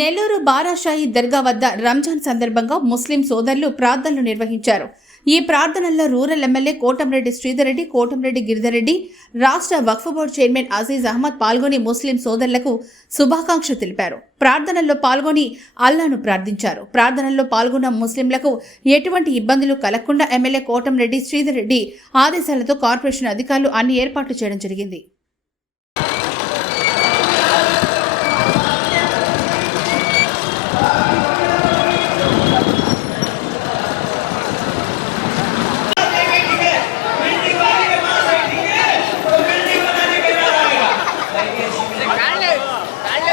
నెల్లూరు బారాషాహి దర్గా వద్ద రంజాన్ సందర్భంగా ముస్లిం సోదరులు ప్రార్థనలు నిర్వహించారు. ఈ ప్రార్థనల్లో రూరల్ ఎమ్మెల్యే కోటంరెడ్డి శ్రీధరెడ్డి కోటంరెడ్డి గిరిధరెడ్డి రాష్ట్ర వక్ఫ్ బోర్డు చైర్మన్ అజీజ్ అహ్మద్ పాల్గొని ముస్లిం సోదరులకు శుభాకాంక్షలు తెలిపారు. ప్రార్థనల్లో పాల్గొని అల్లాను ప్రార్థించారు. ప్రార్థనల్లో పాల్గొన్న ముస్లింలకు ఎటువంటి ఇబ్బందులు కలగకుండా ఎమ్మెల్యే కోటంరెడ్డి శ్రీధరెడ్డి ఆదేశాలతో కార్పొరేషన్ అధికారులు అన్ని ఏర్పాట్లు చేయడం జరిగింది.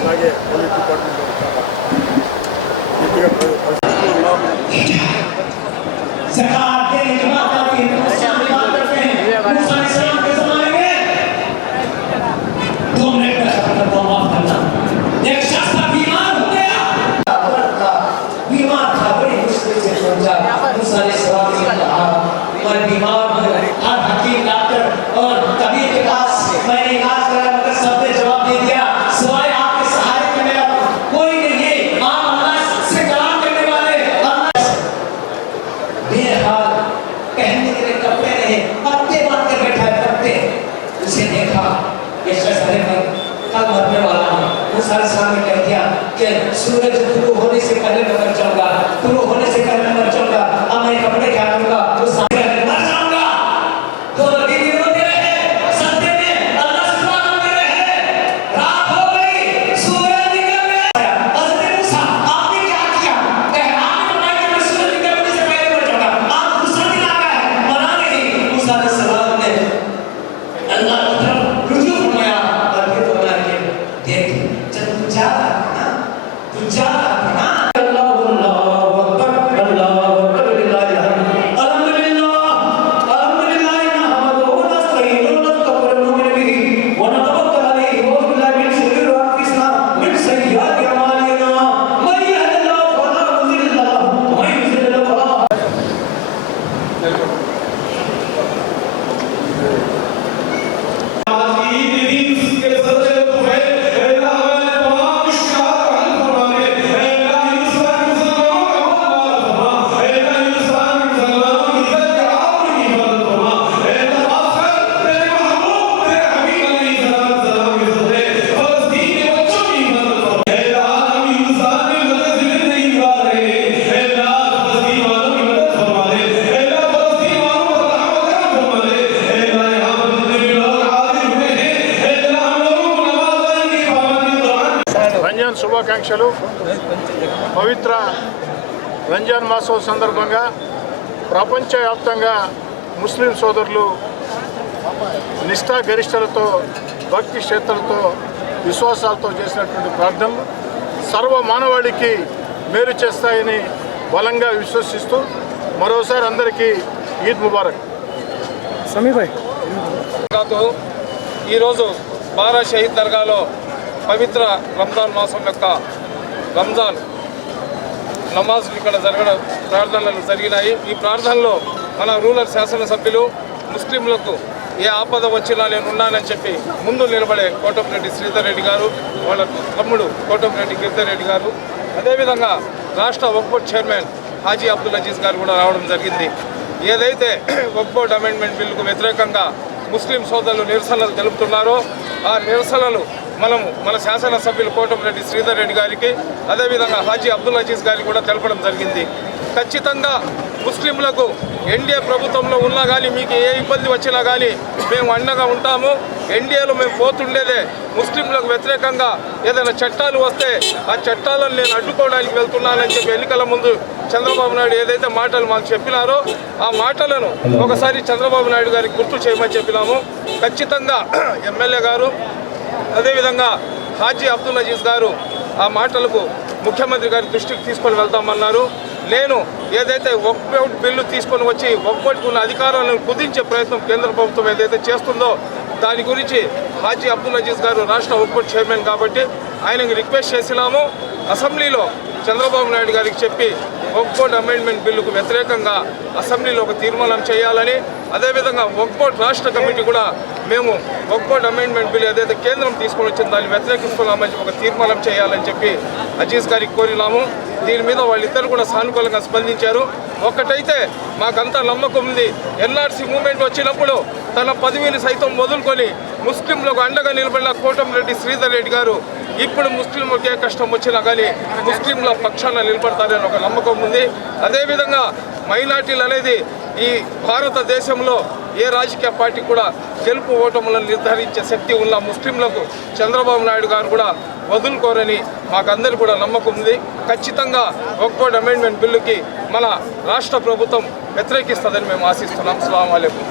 ಹಾಗೆ ಒಂದು ಡಿಪಾರ್ಟ್ಮೆಂಟ್ Sekarang kita kirim. वो ने कह दिया कि सूरज होने से पहले శుభాకాంక్షలు. పవిత్ర రంజాన్ మాసం సందర్భంగా ప్రపంచవ్యాప్తంగా ముస్లిం సోదరులు నిష్ఠా గరిష్టలతో భక్తి శ్రద్ధలతో విశ్వాసాలతో చేసినటువంటి ప్రార్థనలు సర్వ మానవాళికి మేలు చేస్తాయని బలంగా విశ్వసిస్తూ మరోసారి అందరికీ ఈద్ ముబారక్. కాదు ఈరోజు బారా షహీద్ దర్గాలో పవిత్ర రంజాన్ మాసం యొక్క రంజాన్ నమాజ్లు ఇక్కడ జరగడం ప్రార్థనలు జరిగినాయి. ఈ ప్రార్థనలో మన రూరల్ శాసనసభ్యులు ముస్లింలకు ఏ ఆపద వచ్చినా నేను ఉన్నానని చెప్పి ముందు నిలబడే కోటంరెడ్డి శ్రీధర్ రెడ్డి గారు వాళ్ళ తమ్ముడు కోటంరెడ్డి గిరిధర్ రెడ్డి గారు అదేవిధంగా రాష్ట్ర వక్ఫ్ చైర్మన్ హాజీ అబ్దుల్ అజీజ్ గారు కూడా రావడం జరిగింది. ఏదైతే వక్ఫోర్డ్ అమెండ్మెంట్ బిల్లుకు వ్యతిరేకంగా ముస్లిం సోదరులు నిరసనలు తెలుపుతున్నారో ఆ నిరసనలు మనము మన శాసనసభ్యులు కోటమిరెడ్డి శ్రీధర్ రెడ్డి గారికి అదేవిధంగా హాజీ అబ్దుల్ అజీజ్ గారికి కూడా తెలపడం జరిగింది. ఖచ్చితంగా ముస్లింలకు ఎన్డీఏ ప్రభుత్వంలో ఉన్నా కానీ మీకు ఏ ఇబ్బంది వచ్చినా కానీ మేము అండగా ఉంటాము. ఎన్డీఏలో మేము పోతుండేదే. ముస్లింలకు వ్యతిరేకంగా ఏదైనా చట్టాలు వస్తే ఆ చట్టాలను నేను అడ్డుకోవడానికి వెళ్తున్నానని చెప్పి ఎన్నికల ముందు చంద్రబాబు నాయుడు ఏదైతే మాటలు మాకు చెప్పినారో ఆ మాటలను ఒకసారి చంద్రబాబు నాయుడు గారికి గుర్తు చేయమని చెప్పినాము. ఖచ్చితంగా ఎమ్మెల్యే గారు అదేవిధంగా హాజీ అబ్దుల్ అజీజ్ గారు ఆ మాటలకు ముఖ్యమంత్రి గారి దృష్టికి తీసుకొని వెళ్తామన్నారు. నేను ఏదైతే ఒక్బౌట్ బిల్లు తీసుకొని వచ్చి ఒక్బౌట్కు ఉన్న అధికారాలను కుదించే ప్రయత్నం కేంద్ర ప్రభుత్వం ఏదైతే చేస్తుందో దాని గురించి హాజీ అబ్దుల్ అజీజ్ గారు రాష్ట్ర ఒక్బౌట్ చైర్మన్ కాబట్టి ఆయనకు రిక్వెస్ట్ చేసినాము. అసెంబ్లీలో చంద్రబాబు నాయుడు గారికి చెప్పి ఒక్కోట్ అమెండ్మెంట్ బిల్లుకు వ్యతిరేకంగా అసెంబ్లీలో ఒక తీర్మానం చేయాలని అదేవిధంగా ఒక్కోట్ రాష్ట్ర కమిటీ కూడా మేము ఒక్బోర్డ్ అమెండ్మెంట్ బిల్ ఏదైతే కేంద్రం తీసుకొని వచ్చిందో దాన్ని వ్యతిరేకిస్తున్నామని ఒక తీర్మానం చేయాలని చెప్పి అజీజ్ గారికి కోరినాము. దీని మీద వాళ్ళిద్దరు కూడా సానుకూలంగా స్పందించారు. ఒక్కటైతే మాకంతా నమ్మకం ఉంది. ఎన్ఆర్సీ మూమెంట్ వచ్చినప్పుడు తన పదవిని సైతం వదులుకొని ముస్లింలకు అండగా నిలబడిన కోటమిరెడ్డి శ్రీధర్ రెడ్డి గారు ఇప్పుడు ముస్లింలకు ఏ కష్టం వచ్చినా కానీ ముస్లింల పక్షాన నిలబడతారని ఒక నమ్మకం ఉంది. అదేవిధంగా మైనార్టీలు అనేది ఈ భారతదేశంలో ఏ రాజకీయ పార్టీ కూడా గెలుపు ఓటములను నిర్ధారించే శక్తి ఉన్న ముస్లింలకు చంద్రబాబు నాయుడు గారు కూడా వదులుకోరని మాకందరి కూడా నమ్మకం ఉంది. ఖచ్చితంగా ఒక్కోడ్ అమెండ్మెంట్ బిల్లుకి మన రాష్ట్ర ప్రభుత్వం వ్యతిరేకిస్తుందని మేము ఆశిస్తున్నాం. అస్సలం అయికం